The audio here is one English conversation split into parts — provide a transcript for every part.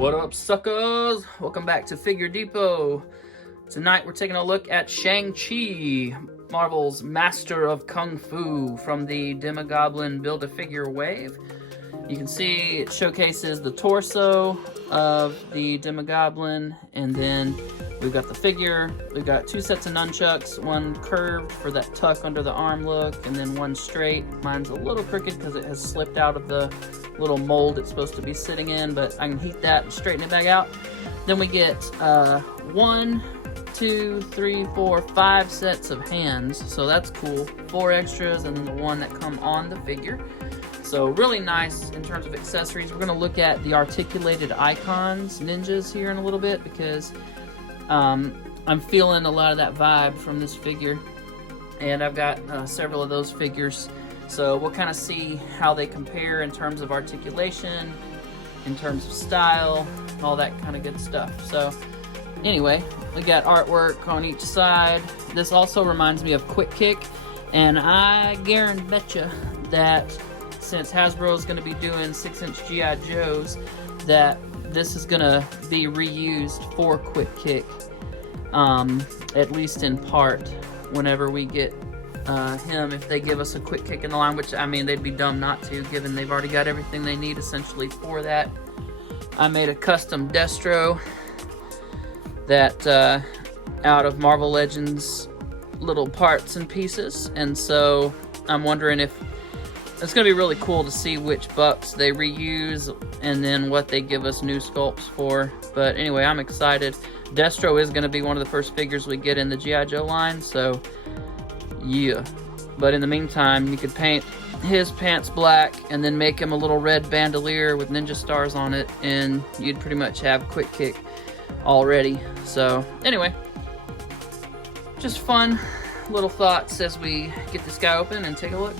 What up, suckers? Welcome back to Figure Depot. Tonight we're taking a look at Shang-Chi, Marvel's Master of Kung Fu from the Demogoblin Build-A-Figure wave. You can see it showcases the torso of the Demogoblin, and then we've got the figure. We've got two sets of nunchucks, one curved for that tuck under the arm look, and then one straight. Mine's a little crooked because it has slipped out of the little mold it's supposed to be sitting in, but I can heat that and straighten it back out. Then we get 1, 2, 3, 4, 5 sets of hands, so that's cool. 4 extras, and then the one that come on the figure. So really nice in terms of accessories. We're going to look at the articulated icons, ninjas, here in a little bit, because I'm feeling a lot of that vibe from this figure, and I've got several of those figures. So we'll kind of see how they compare in terms of articulation, in terms of style, all that kind of good stuff. So anyway, we got artwork on each side. This also reminds me of Quick Kick, and I guarantee betcha that since Hasbro is going to be doing 6-inch G.I. Joes, that this is going to be reused for Quick Kick, at least in part, whenever we get him, if they give us a Quick Kick in the line, which, I mean, they'd be dumb not to, given they've already got everything they need, essentially, for that. I made a custom Destro that, out of Marvel Legends little parts and pieces, and so I'm wondering if it's going to be really cool to see which bucks they reuse and then what they give us new sculpts for. But anyway, I'm excited. Destro is going to be one of the first figures we get in the G.I. Joe line, so yeah. But in the meantime, you could paint his pants black and then make him a little red bandolier with ninja stars on it, and you'd pretty much have Quick Kick already. So anyway, just fun little thoughts as we get this guy open and take a look.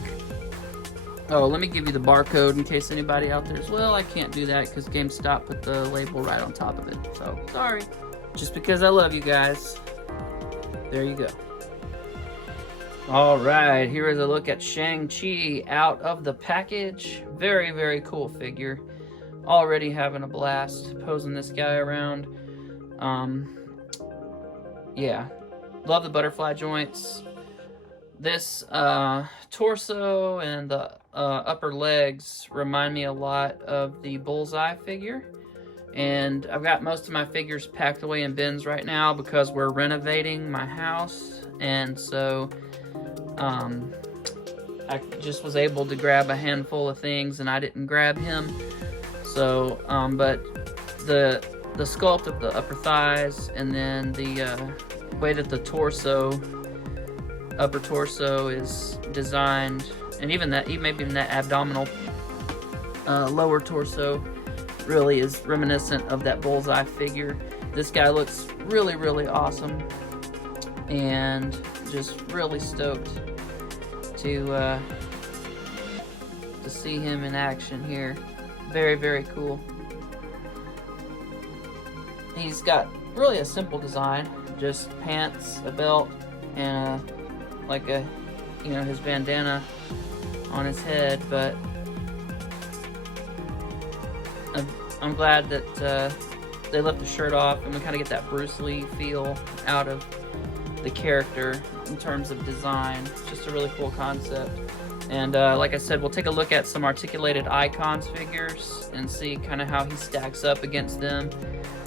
Oh, let me give you the barcode in case anybody out there is, well, I can't do that because GameStop put the label right on top of it. So, sorry. Just because I love you guys. There you go. Alright, here is a look at Shang-Chi out of the package. Very, very cool figure. Already having a blast posing this guy around. Yeah. Love the butterfly joints. This torso and the upper legs remind me a lot of the Bullseye figure, and I've got most of my figures packed away in bins right now because we're renovating my house, and so I just was able to grab a handful of things, and I didn't grab him. So but the sculpt of the upper thighs, and then the way that the upper torso is designed, and even maybe even that abdominal lower torso really is reminiscent of that Bullseye figure. This guy looks really, really awesome, and just really stoked to see him in action here. Very, very cool. He's got really a simple design, just pants, a belt, and his bandana on his head, but I'm glad that they left the shirt off, and we kind of get that Bruce Lee feel out of the character in terms of design. Just a really cool concept. And like I said, we'll take a look at some articulated icons figures and see kind of how he stacks up against them,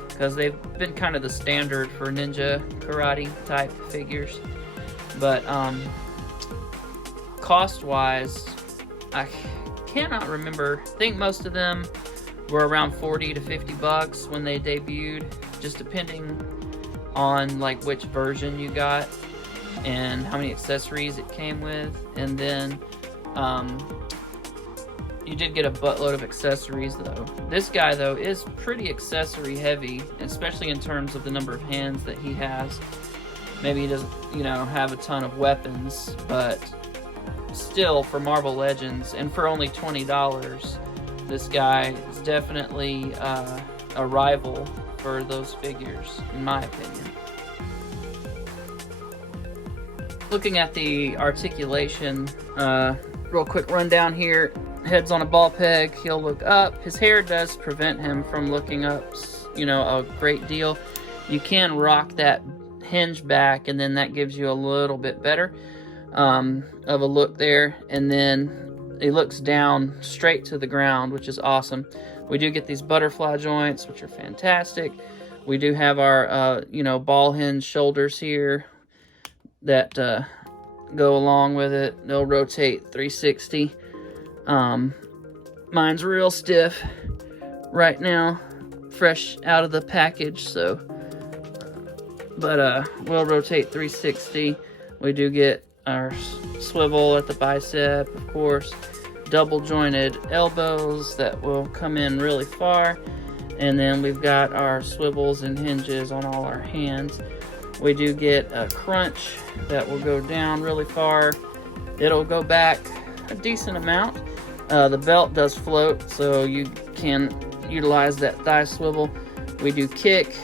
because they've been kind of the standard for ninja karate type figures. But cost-wise, I cannot remember. I think most of them were around 40 to 50 bucks when they debuted, just depending on like which version you got and how many accessories it came with. And then you did get a buttload of accessories though. This guy though is pretty accessory heavy, especially in terms of the number of hands that he has. Maybe he doesn't, have a ton of weapons, but still, for Marvel Legends, and for only $20, this guy is definitely a rival for those figures, in my opinion. Looking at the articulation, real quick rundown here. head's on a ball peg, he'll look up. His hair does prevent him from looking up, you know, a great deal. You can rock that hinge back, and then that gives you a little bit better of a look there. And then he looks down straight to the ground, which is awesome. We do get these butterfly joints, which are fantastic. We do have our, you know, ball hinge shoulders here that go along with it. They'll rotate 360. Mine's real stiff right now, fresh out of the package, so but we'll rotate 360. We do get our swivel at the bicep, of course, double jointed elbows that will come in really far, and then we've got our swivels and hinges on all our hands. We do get a crunch that will go down really far. It'll go back a decent amount. The belt does float, so you can utilize that thigh swivel. We do kick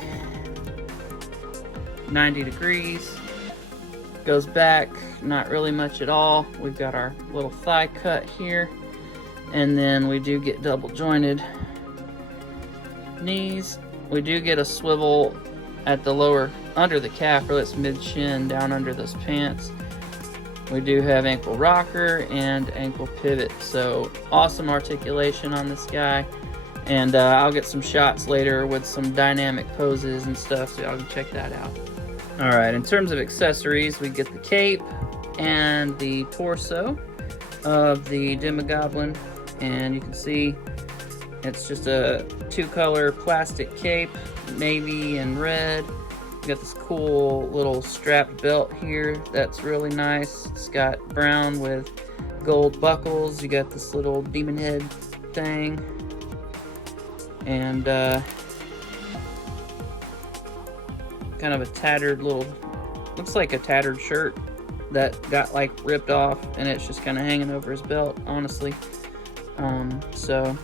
90 degrees, goes back not really much at all. We've got our little thigh cut here, and then we do get double jointed knees. We do get a swivel at the lower, under the calf, or that's mid shin, down under those pants. We do have ankle rocker and ankle pivot, so awesome articulation on this guy. And I'll get some shots later with some dynamic poses and stuff, so y'all can check that out. Alright, in terms of accessories, we get the cape and the torso of the Demogoblin, and you can see it's just a two-color plastic cape, navy and red. We got this cool little strapped belt here that's really nice. It's got brown with gold buckles. You got this little demon head thing, and kind of a tattered little, looks like a tattered shirt that got like ripped off, and it's just kind of hanging over his belt, honestly. So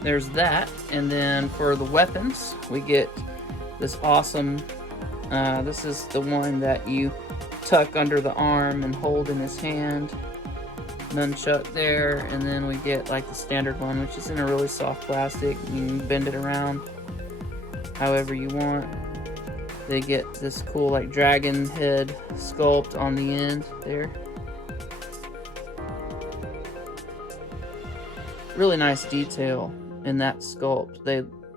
there's that. And then for the weapons, we get this awesome, this is the one that you tuck under the arm and hold in his hand. Nunchuck there, and then we get like the standard one, which is in a really soft plastic. You can bend it around however you want. They get this cool like dragon head sculpt on the end there. Really nice detail in that sculpt.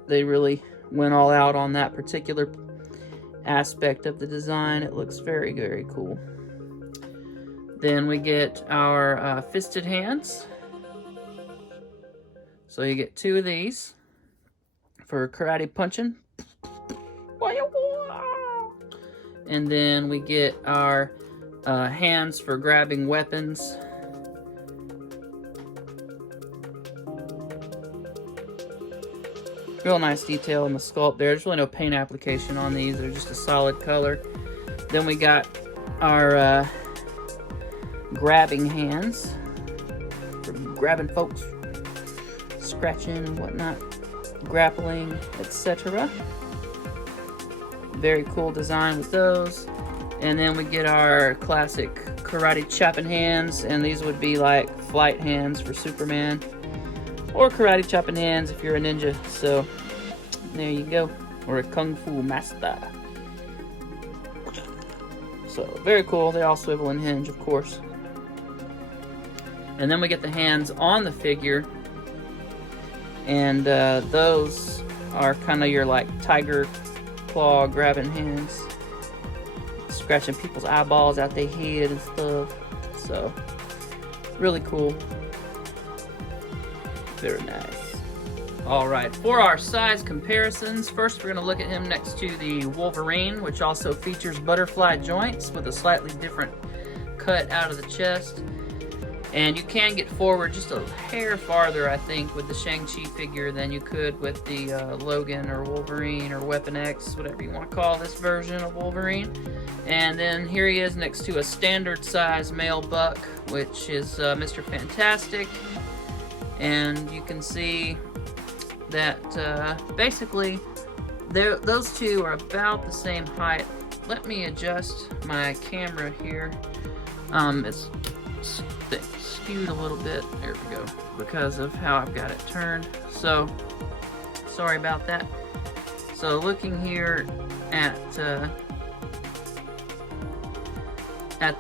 They really went all out on that particular aspect of the design. It looks very, very cool. Then we get our fisted hands. So you get two of these for karate punching. And then we get our hands for grabbing weapons. Real nice detail in the sculpt there. There's really no paint application on these. They're just a solid color. Then we got our grabbing hands for grabbing folks, scratching and whatnot, grappling, etc. Very cool design with those. And then we get our classic karate chopping hands, and these would be like flight hands for Superman, or karate chopping hands if you're a ninja. So there you go, or a kung fu master. So very cool. They all swivel and hinge, of course. And then we get the hands on the figure, and those are kind of your like tiger claw grabbing hands, scratching people's eyeballs out their head and stuff. So really cool. Very nice. Alright, for our size comparisons, first we're going to look at him next to the Wolverine, which also features butterfly joints with a slightly different cut out of the chest. And you can get forward just a hair farther, I think, with the Shang-Chi figure than you could with the Logan or Wolverine or Weapon X, whatever you want to call this version of Wolverine. And then here he is next to a standard size male buck, which is Mr. Fantastic. And you can see that basically those two are about the same height. Let me adjust my camera here. It's skewed a little bit. There we go, because of how I've got it turned. So sorry about that. So looking here at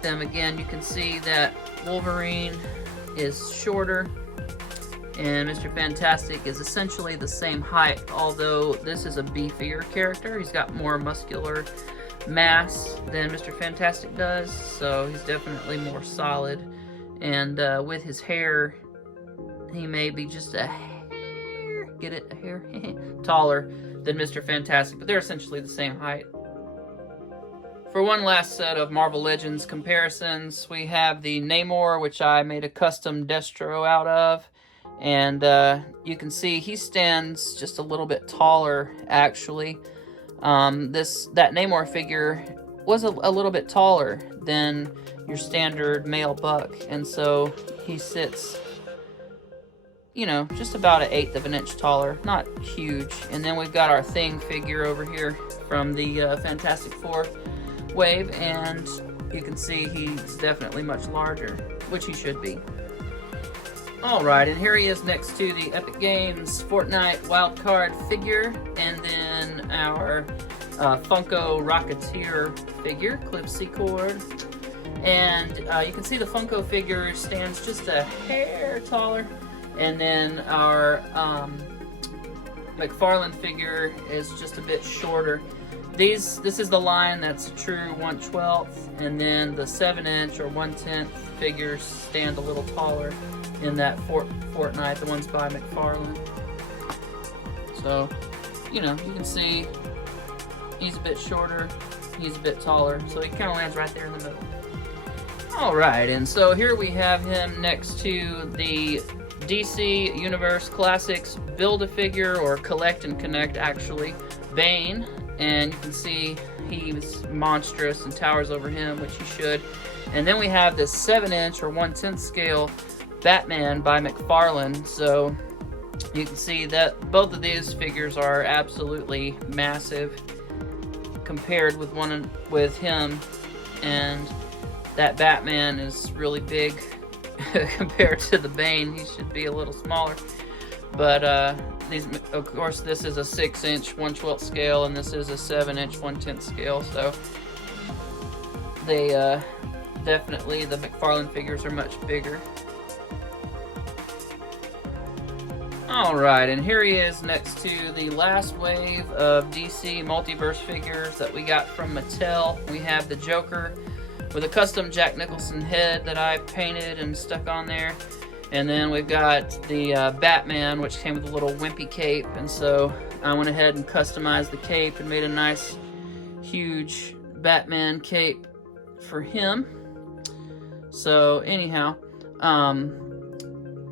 them again, you can see that Wolverine is shorter and Mr. Fantastic is essentially the same height, although this is a beefier character. He's got more muscular mass than Mr. Fantastic does, so he's definitely more solid. And with his hair, he may be just a hair, get it, a hair, taller than Mr. Fantastic, but they're essentially the same height. For one last set of Marvel Legends comparisons, we have the Namor, which I made a custom Destro out of. And you can see he stands just a little bit taller, actually. That Namor figure was a little bit taller than your standard male buck. And so he sits, you know, just about 1/8 of an inch taller. Not huge. And then we've got our Thing figure over here from the Fantastic Four wave. And you can see he's definitely much larger, which he should be. Alright, and here he is next to the Epic Games Fortnite wildcard figure, and then our Funko Rocketeer figure, Clip C-Cord. And you can see the Funko figure stands just a hair taller, and then our McFarlane figure is just a bit shorter. This is the line that's a true 1/12, and then the 7-inch or 1/10 figures stand a little taller in that Fortnite, the ones by McFarlane. So, you know, you can see he's a bit shorter, he's a bit taller, so he kind of lands right there in the middle. Alright, and so here we have him next to the DC Universe Classics Build-A-Figure, or Collect and Connect, actually, Bane. And you can see he's monstrous and towers over him, which he should. And then we have this 7-inch or 1/10 scale Batman by McFarlane. So you can see that both of these figures are absolutely massive compared with him, and that Batman is really big compared to the Bane. He should be a little smaller. But of course, this is a 6-inch 1/12 scale, and this is a 7-inch 1/10 scale. So they definitely, the McFarlane figures are much bigger. Alright, and here he is next to the last wave of DC Multiverse figures that we got from Mattel. We have the Joker with a custom Jack Nicholson head that I painted and stuck on there. And then we've got the Batman, which came with a little wimpy cape. And so I went ahead and customized the cape and made a nice, huge Batman cape for him. So anyhow,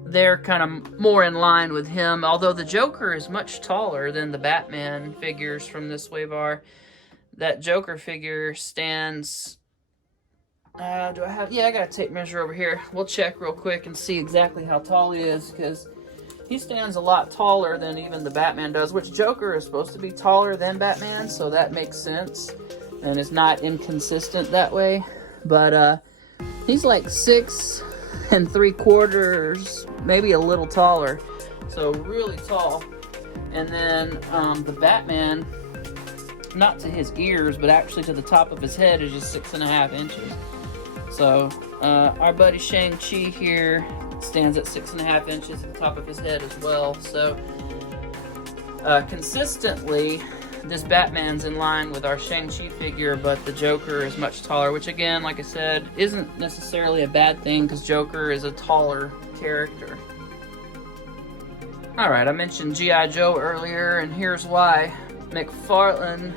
they're kind of more in line with him, although the Joker is much taller than the Batman figures from this wave are. That Joker figure stands, I got a tape measure over here. We'll check real quick and see exactly how tall he is, because he stands a lot taller than even the Batman does, which Joker is supposed to be taller than Batman, so that makes sense, and it's not inconsistent that way. But he's like 6 3/4, maybe a little taller, so really tall. And then the Batman, not to his ears, but actually to the top of his head, is just 6.5 inches. So our buddy Shang-Chi here stands at 6.5 inches at the top of his head as well. So consistently, this Batman's in line with our Shang-Chi figure, but the Joker is much taller, which again, like I said, isn't necessarily a bad thing, because Joker is a taller character. Alright, I mentioned G.I. Joe earlier, and here's why. McFarlane,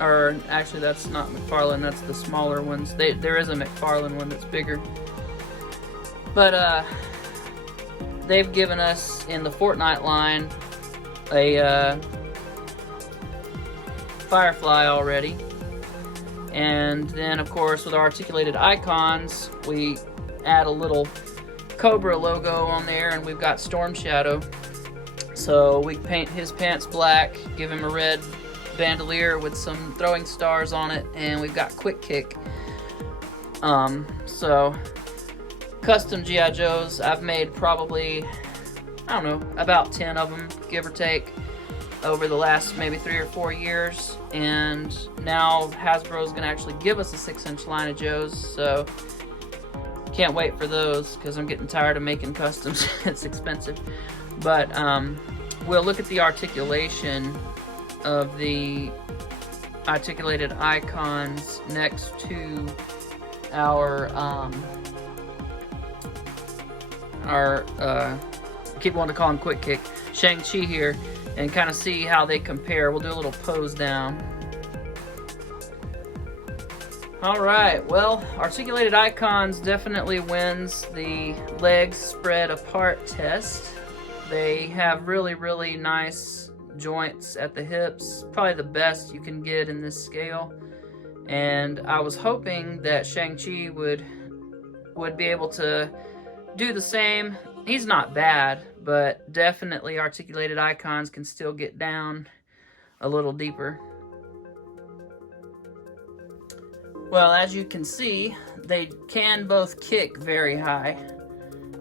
or actually that's not McFarlane, that's the smaller ones. There is a McFarlane one that's bigger. But they've given us, in the Fortnite line, a Firefly already, and then of course with our articulated icons we add a little Cobra logo on there, and we've got Storm Shadow. So we paint his pants black, give him a red bandolier with some throwing stars on it, and we've got Quick Kick. So custom G.I. Joes. I've made probably, I don't know, about 10 of them, give or take, over the last maybe 3 or 4 years. And now Hasbro's gonna actually give us a 6-inch line of Joes, so can't wait for those because I'm getting tired of making customs. It's expensive. But we'll look at the articulation of the articulated icons next to our keep wanting to call him Quick Kick, Shang-Chi here, and kind of see how they compare. We'll do a little pose down. Alright, well, articulated icons definitely wins the legs spread apart test. They have really, really nice joints at the hips, probably the best you can get in this scale. And I was hoping that Shang-Chi would be able to do the same. He's not bad, but definitely articulated icons can still get down a little deeper. Well, as you can see, they can both kick very high.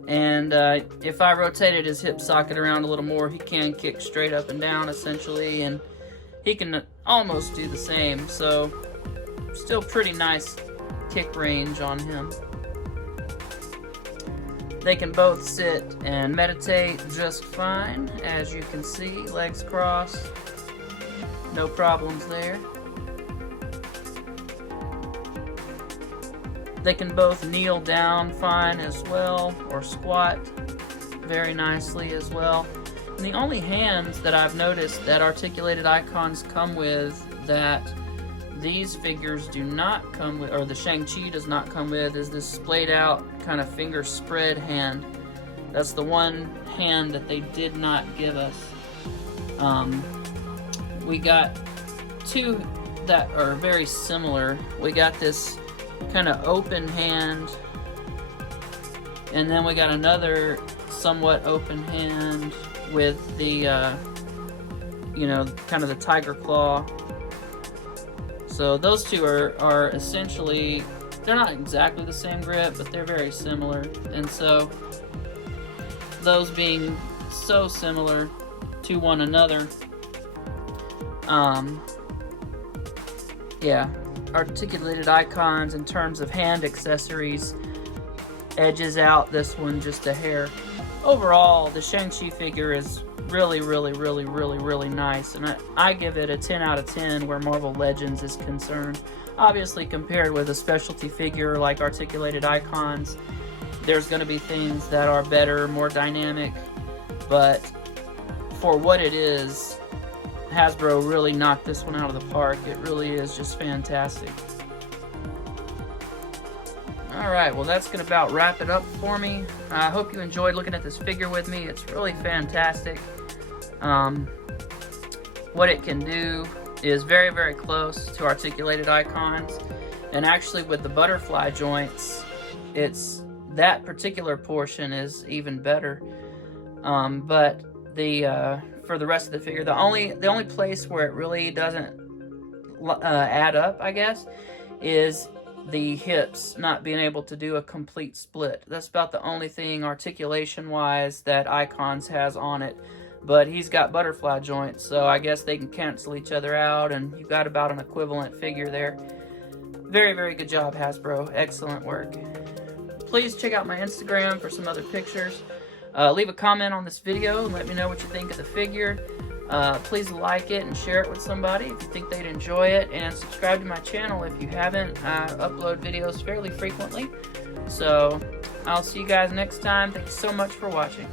And if I rotated his hip socket around a little more, he can kick straight up and down, essentially, and he can almost do the same. So, still pretty nice kick range on him. They can both sit and meditate just fine, as you can see, legs crossed, no problems there. They can both kneel down fine as well, or squat very nicely as well. And the only hands that I've noticed that articulated icons come with that these figures do not come with, or the Shang-Chi does not come with, is this splayed out kind of finger spread hand. That's the one hand that they did not give us. We got two that are very similar. We got this kind of open hand, and then we got another somewhat open hand with the you know, kind of the tiger claw. So those two are essentially, they're not exactly the same grip, but they're very similar. And so those being so similar to one another, yeah, articulated icons in terms of hand accessories edges out this one just a hair. Overall, the Shang-Chi figure is really, really, really, really, really nice, and I give it a 10 out of 10 where Marvel Legends is concerned. Obviously, compared with a specialty figure like articulated icons, there's going to be things that are better, more dynamic, but for what it is, Hasbro really knocked this one out of the park. It really is just fantastic. Alright, well that's going to about wrap it up for me. I hope you enjoyed looking at this figure with me. It's really fantastic. What it can do is very, very close to articulated icons. And actually with the butterfly joints, that particular portion is even better. But for the rest of the figure, the only place where it really doesn't add up, I guess, is the hips not being able to do a complete split. That's about the only thing articulation wise that Icons has on it. But he's got butterfly joints, so I guess they can cancel each other out, and you've got about an equivalent figure there. Very, very good job, Hasbro. Excellent work. Please check out my Instagram for some other pictures. Leave a comment on this video and let me know what you think of the figure. Please like it and share it with somebody if you think they'd enjoy it, and subscribe to my channel if you haven't. I upload videos fairly frequently. So I'll see you guys next time. Thank you so much for watching.